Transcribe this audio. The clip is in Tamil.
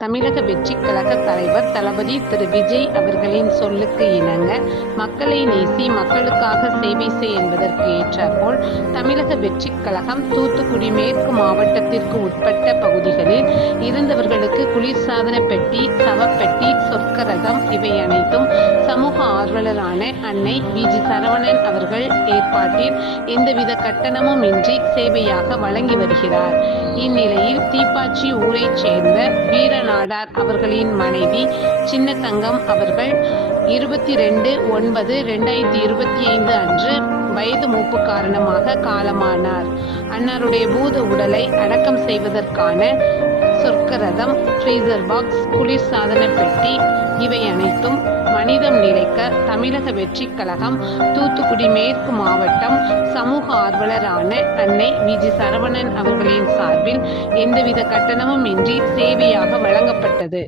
தமிழக வெற்றிக் கழக தலைவர் தளபதி திரு விஜய் அவர்களின் சொல்லுக்கு இணங்க மக்களை நேசி மக்களுக்காக சேவை செய் என்பதற்கு ஏற்றாற்போல் தமிழக வெற்றிக் கழகம் தூத்துக்குடி மேற்கு மாவட்டத்திற்கு உட்பட்ட பகுதிகளில் இருந்தவர்களுக்கு குளிர்சாதன பெட்டி, சவப்பெட்டி, சொர்க்கரதம் இவை அனைத்தும் சமூக ஆர்வலரான அன்னை வி.ஜி. சரவணன் அவர்கள் ஏற்பாட்டில் எந்தவித கட்டணமும் இன்றி சேவையாக வழங்கி வருகிறார். இந்நிலையில் தீப்பாச்சி ஊரைச் சேர்ந்த வீரநாடார் அவர்களின் மனைவி சின்னத்தங்கம் அவர்கள் 22/9/2025 அன்று வயது மூப்பு காரணமாக காலமானார். அன்னாருடைய பூத உடலை அடக்கம் செய்வதற்கான சொர்க்கரதம், ஃப்ரீசர் பாக்ஸ், குளிர்சாதன பெட்டி இவை அனைத்தும் மனிதம் நிலைக்க தமிழக வெற்றிக் கழகம் தூத்துக்குடி மேற்கு மாவட்டம் சமூக ஆர்வலரான அன்னை வி.ஜி. சரவணன் அவர்களின் சார்பில் எந்தவித கட்டணமும் இன்றி சேவையாக வழங்கப்பட்டது.